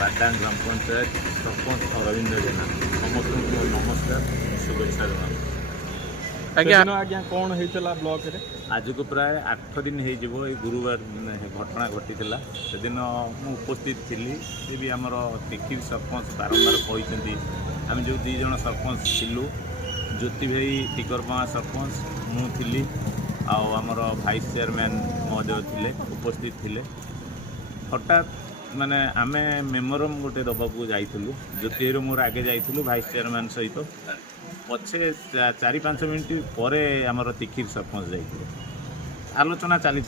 बादाम ग्राम पंचायत सरपंच अरविंद जेना समस्त नमस्कार शुभेच्छा जना सेदिन आज्ञा कौन होता ब्लॉक रे आज को प्राय 8 दिन हो गुरुवार घटना घटी से दिन मु उपस्थित थी से भी आमर तिखिर सरपंच बारंबार कहते आम जो 2 जन सरपंच थिलु ज्योति भाई टिकरपा सरपंच मु थी आमर भाइस चेयरमैन महोदय थे उपस्थित थे हठात माने आमे मेमोरम गोटे दबाकू जाइलु ज्योति मोर आगे जाइलु भाइस चेयरमैन सहित पछे 4-5 मिनट पर आमर तिखिर सरपंच जाइए आलोचना चली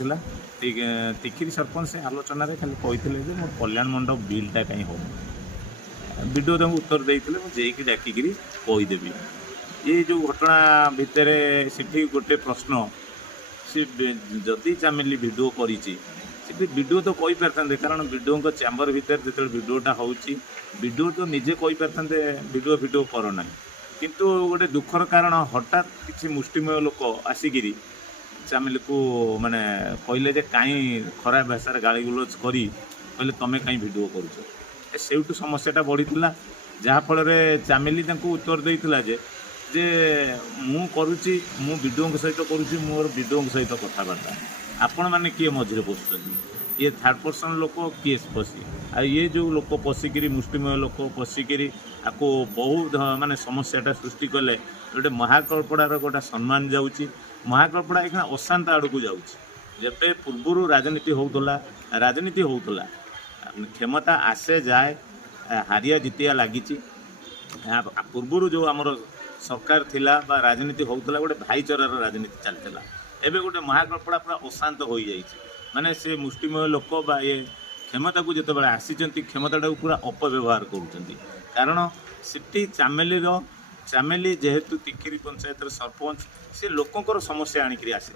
तिखिर सरपंच से आलोचन खाली कहते मोर कल्याण मंडप बिलटा कहीं हो वीडियो तक उत्तर देते मुझे डाकिकी कहीदेवी ये जो घटना भितर से गोटे प्रश्न सी जदि चामेली वीडियो करी वीडियो तो कही पारते कारण वीडियो चैम्बर भितर जो वीडियोटा होडियो तो निजे कही पारते वीडियो करना किंतु गोटे दुखर कारण हठात किसी मुष्टिमय लोक आसिकी चामेली को माने कहले जे कहीं खराब भाषा गाली गुलज करी कहले तुम कहीं वीडियो करुच से समस्याटा बढ़ी जहाँफल चामेली उत्तर देता जे मु करुच्ची मु वीडियो सहित करुच्ची मोर वीडियो सहित कथबार्ता आपण मैंने किए मझे पशुं ये थर्ड पर्सन लोक किए पशि आ ये जो लोक पशिकी मुष्टिमय लोक पशिकी आपको बहुत माने समस्याटा सृष्टि कले गोटे महाकल्पड़ार गोटे सम्मान जाऊँगी महाकल्पड़ा ये अशांत आड़ को जाए पूर्वर राजनीति होता क्षमता आसे जाए हारिया जितिया लगी पूर्वर जो आमर सरकार थिला बा राजनीति होता गोटे भाईचारार राजनीति चलता एबे गोटे महाकल्पड़ा पूरा अशांत हो जाए माने से मुष्टिमय लोक बा ये क्षमता को जिते बड़े आसी क्षमता पूरा अपव्यवहार करुँच कारण सिटी चामेली जेहेतु तिखिरी पंचायत सरपंच से लोकंर समस्या आणिक आसे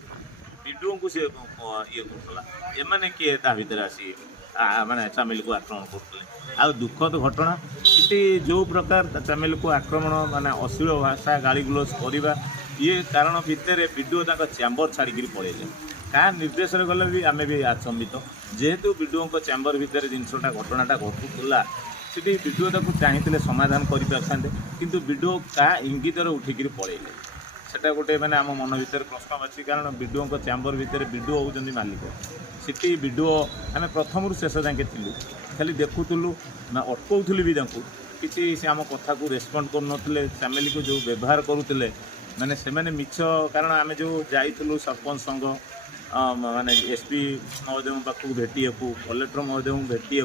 वीडियो को सी ये करूला एमाने किए ता भितर आसी माने चामेली को आक्रमण करते आ दुखद घटना सिटी जो प्रकार चामेली को आक्रमण माने अश्लील भाषा गाली गुलज करवा ये कारण भितर वीडियो चैम्बर छाड़ी पड़े क्या निर्देश गले भी आम भी आचंबित जेहेतु वीडियो चैम्बर भितर जिनसा घटनाटा घटूला सीटी वीडियो चाहिए समाधान करें किंतु वीडियो क्या इंगितर उठिक पड़े सेटा गोटे मैंने आम मन भर प्रश्न अच्छी कारण वीडियो चैम्बर भितर वीडियो होती मालिक सीटी वीडियो आम प्रथम शेष जाके थी खाली देखुलु अटकाउली भी किसी से आम कथा को रेस्पॉन्ड कर फैमिली को जो व्यवहार करुले माने से माने मिछ कारण आम जो जाइलु सरपंच संघ माने एसपी महोदय पाखु भेटिया कलेक्टर महोदय भेटिया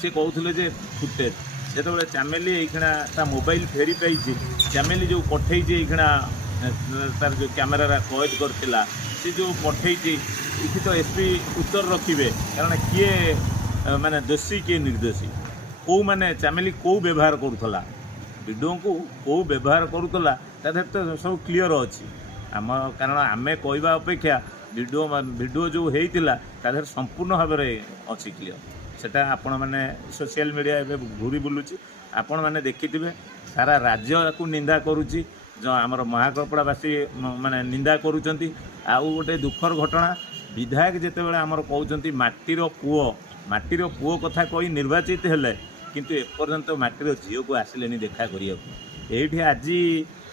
सी कहते जे फुटेज जो चामेली ये मोबाइल फेरी पाई चामेली जो पठे तार जो कैमेरा कैद करता सी जो पठे इसी तो एसपी उत्तर रखिए कारण किए माने दोषी किए निर्दोषी कौ माने चामेली कौ व्यवहार करूला वीडियो को व्यवहार करूला तादेह तो सब क्लीयर अच्छी आम कारण आम कहवा अपेक्षा वीडियो जो होता संपूर्ण भाव में अच्छी क्लीयर सेटा आपण मैंने सोशल मीडिया एवं घूरी बुलूची आपण मैंने देखिथे सारा राज्य को निंदा करुच्ची जो आमर महाकल्पड़ावासी माने निंदा करुँच आउ गोटे दुखर घटना विधायक जिते बड़े आमर कहते माटीर पुओ कथा कही निर्वाचित हेले किंतु एपर्यंत माटीर झील को आसिले देखा करिया आज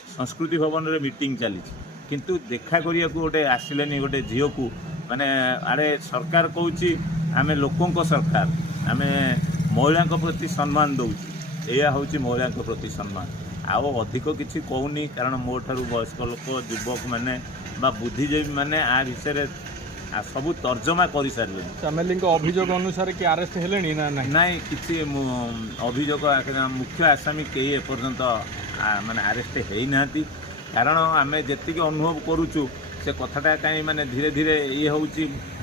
संस्कृति भवन में मीटिंग चली किंतु देखा करिया गोटे आसिले गोटे झील को माने आड़े सरकार कहूँ आम लोकों सरकार आम महिला प्रति सम्मान दौर यह हूँ महिला प्रति सम्मान आउ अधिक किसी कहूनी कारण मो ठारू वयस्क लोक युवक मैंने बुद्धिजीवी मैंने आ विषय सबू तर्जमा कर सारे चामेली अभियोग अनुसार कि आरेस्ट हेले ना नाई किसी अभियोग मुख्य आसामी कई एपर्यंत माने आरेस्ट होना कारण आम जी अनुभव करुचु से कथाटा कहीं माने धीरे धीरे ये हूँ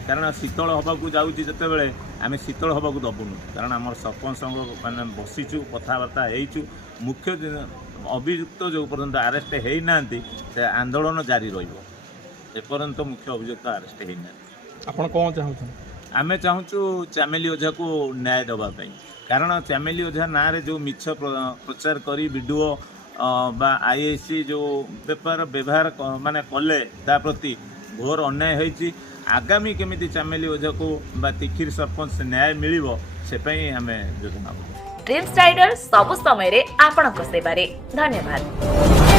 कारण शीतल हवाक जाऊँगी जिते बड़े आम शीतल हवाक दबुनु कारण आम सरपंच मैंने बसीचु कथबार्ता हो मुख्य अभियुक्त जो पर्यंत आरेस्ट होना से आंदोलन जारी रपर्यंत मुख्य अभियुक्त आरेस्ट होना आपण कौन चाहूँ आम चाहूँ चामेली ओझा को न्याय देवाई कारण चामेली ओझा ना जो मिछ प्रचार करी वीडियो बा आईएसी जो बेपार व्यवहार माने कले ता प्रति घोर अन्याय होती आगामी केमिति चामेली ओझा को बा तिखिर सरपंच न्याय मिलिबो से आमे योजना ड्रीम्स राइडर सबु समय रे आपणक सेवारे धन्यवाद।